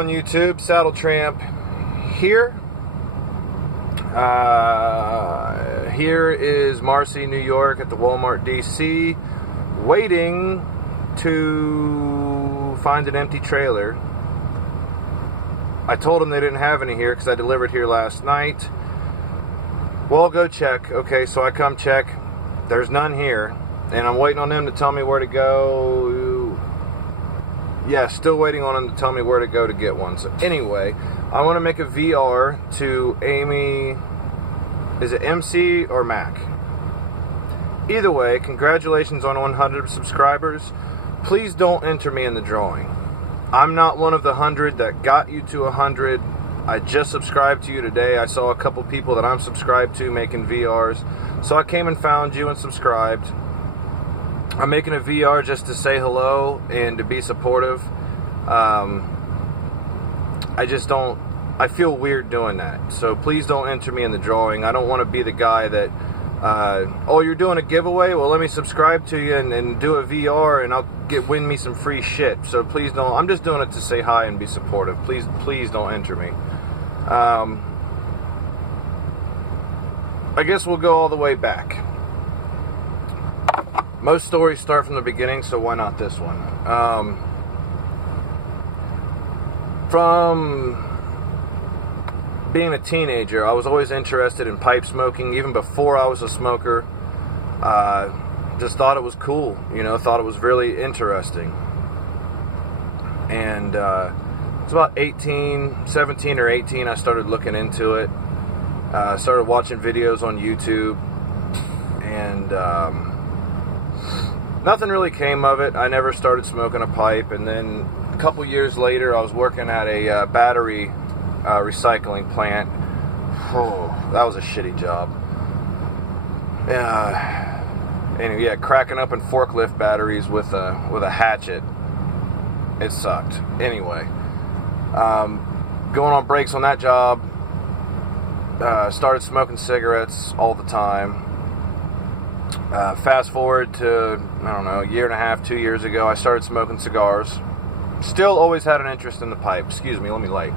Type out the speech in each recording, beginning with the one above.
on YouTube, Saddle Tramp here. Here is Marcy, New York at the Walmart DC, waiting to find an empty trailer. I told them they didn't have any here because I delivered here last night. Well, I'll go check. Okay, so I come check. There's none here. And I'm waiting on them to tell me where to go. Yeah, still waiting on them to tell me where to go to get one. So anyway, I want to make a VR to Amy. Is it MC or Mac? Either way, congratulations on 100 subscribers. Please don't enter me in the drawing. I'm not one of the 100 that got you to 100. I just subscribed to you today. I saw a couple people that I'm subscribed to making VRs. So I came and found you and subscribed. I'm making a VR just to say hello and to be supportive. I feel weird doing that. So please don't enter me in the drawing. I don't want to be the guy that, oh, you're doing a giveaway? Well, let me subscribe to you and do a VR and I'll win me some free shit. So please don't. I'm just doing it to say hi and be supportive. Please don't enter me. I guess we'll go all the way back. Most stories start from the beginning, so why not this one? From being a teenager, I was always interested in pipe smoking. Even before I was a smoker, just thought it was cool, thought it was really interesting. And it's about 17 or 18, I started looking into it. Started watching videos on YouTube, and nothing really came of it. I never started smoking a pipe, and then a couple years later, I was working at a battery recycling plant. Oh, that was a shitty job. And yeah, cracking up in forklift batteries with a hatchet. It sucked. Anyway, going on breaks on that job. Started smoking cigarettes all the time. Fast forward to, I don't know, a year and a half, 2 years ago, I started smoking cigars. Still always had an interest in the pipe. Excuse me, let me light.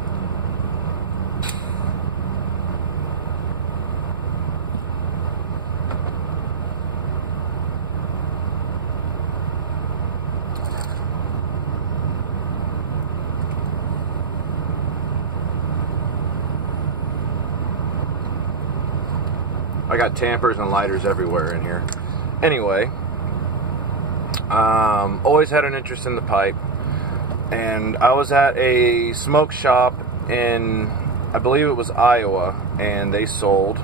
I got tampers and lighters everywhere in here. Anyway, always had an interest in the pipe, and I was at a smoke shop in, I believe it was Iowa, and they sold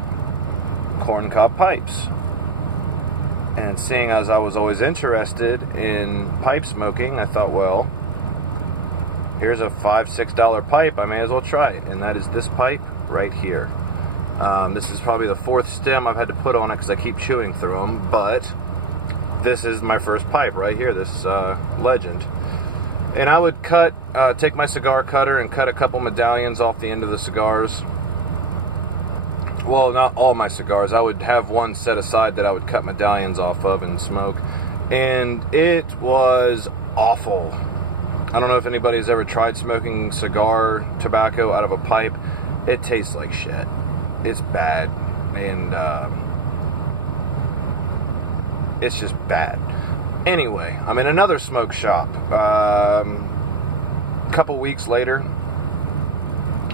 corncob pipes. And seeing as I was always interested in pipe smoking, I thought, well, here's a $5-6 pipe, I may as well try it, and that is this pipe right here. This is probably the fourth stem I've had to put on it because I keep chewing through them, but this is my first pipe right here, this Legend. And I would take my cigar cutter and cut a couple medallions off the end of the cigars. Well, not all my cigars. I would have one set aside that I would cut medallions off of and smoke. And it was awful. I don't know if anybody's ever tried smoking cigar tobacco out of a pipe. It tastes like shit. It's bad, and it's just bad. Anyway, I'm in another smoke shop a couple weeks later,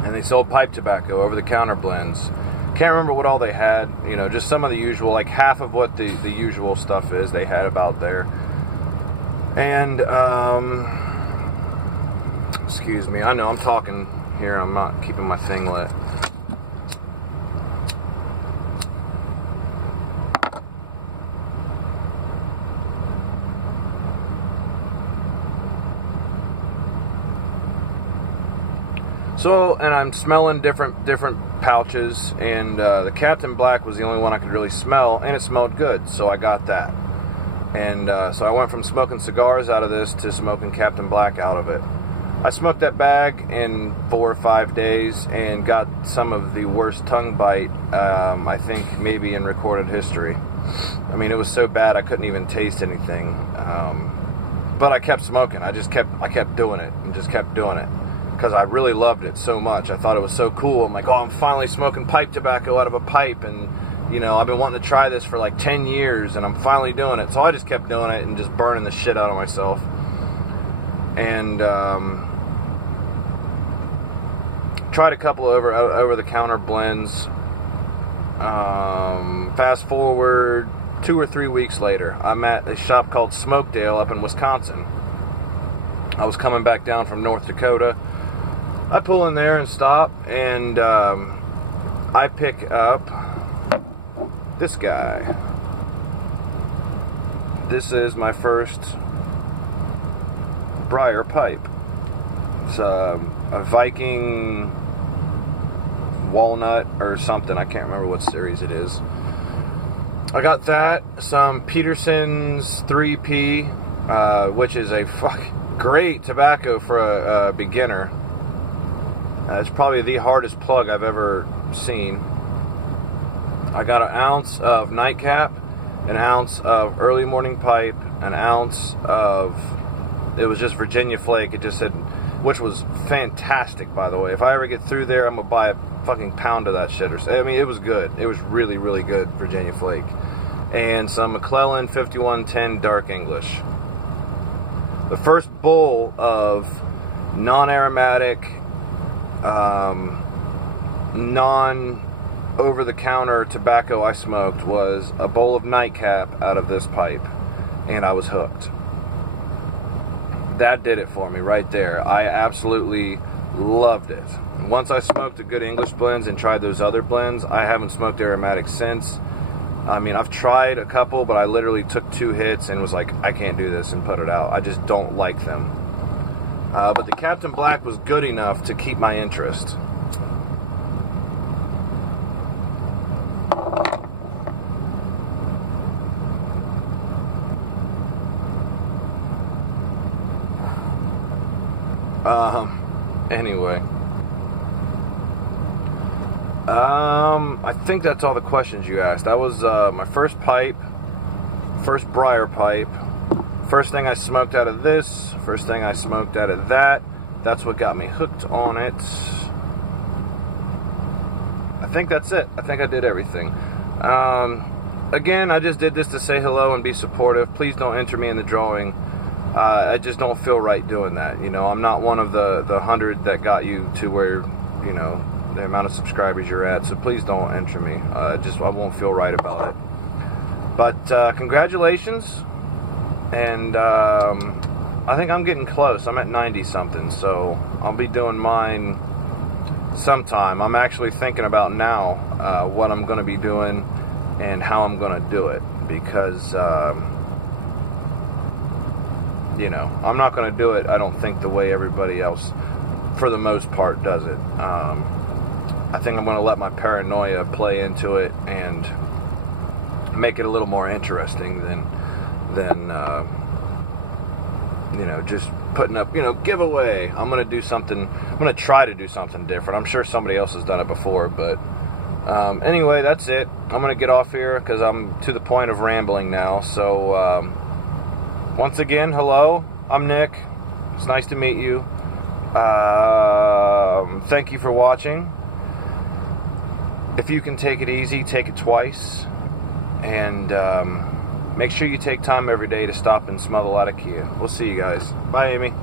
and they sold pipe tobacco, over-the-counter blends. Can't remember what all they had, just some of the usual, like half of what the usual stuff is they had about there. And, excuse me, I know I'm talking here, I'm not keeping my thing lit. So, and I'm smelling different pouches, and the Captain Black was the only one I could really smell, and it smelled good, so I got that. And so I went from smoking cigars out of this to smoking Captain Black out of it. I smoked that bag in 4 or 5 days and got some of the worst tongue bite, I think, maybe in recorded history. I mean, it was so bad I couldn't even taste anything. But I kept smoking. I kept doing it and just kept doing it. because I really loved it so much. I thought it was so cool. I'm like, oh, I'm finally smoking pipe tobacco out of a pipe, and you know, I've been wanting to try this for like 10 years, and I'm finally doing it. So I just kept doing it and just burning the shit out of myself. And tried a couple over-the-counter blends. Fast forward 2 or 3 weeks later, I'm at a shop called Smokedale up in Wisconsin. I was coming back down from North Dakota. I pull in there and stop, and I pick up this guy. This is my first briar pipe. It's a Viking walnut or something. I can't remember what series it is. I got that, some Peterson's 3P, which is a great tobacco for a beginner. It's probably the hardest plug I've ever seen. I got an ounce of nightcap, an ounce of early morning pipe, an ounce of, it was just Virginia Flake. It just said, which was fantastic, by the way. If I ever get through there, I'm gonna buy a fucking pound of that shit. I mean, it was good. It was really, really good Virginia Flake. And some McClellan 5110 Dark English. The first bowl of non-aromatic, non-over-the-counter tobacco I smoked was a bowl of nightcap out of this pipe, and I was hooked. That did it for me right there. I absolutely loved it. Once I smoked the good English blends and tried those other blends, I haven't smoked aromatic since. I mean, I've tried a couple, but I literally took 2 hits and was like, I can't do this, and put it out. I just don't like them. But the Captain Black was good enough to keep my interest. Anyway. I think that's all the questions you asked. That was my first pipe, first briar pipe, first thing I smoked out of this, first thing I smoked out of that. That's what got me hooked on it. I think that's it. I think I did everything. Again, I just did this to say hello and be supportive. Please don't enter me in the drawing. I just don't feel right doing that. You know, I'm not one of the 100 that got you to where, you know, the amount of subscribers you're at, so please don't enter me. I won't feel right about it. But congratulations, and I think I'm getting close. I'm at 90 something, so I'll be doing mine sometime. I'm actually thinking about now what I'm going to be doing and how I'm going to do it, because you know, I'm not going to do it, I don't think, the way everybody else for the most part does it. I think I'm going to let my paranoia play into it and make it a little more interesting than you know, just putting up, you know, giveaway. I'm going to do something, I'm going to try to do something different. I'm sure somebody else has done it before, but anyway, that's it. I'm going to get off here because I'm to the point of rambling now. So once again, hello, I'm Nick. It's nice to meet you. Thank you for watching. If you can take it easy, take it twice. And make sure you take time every day to stop and smell the light of Kia. We'll see you guys. Bye, Amy.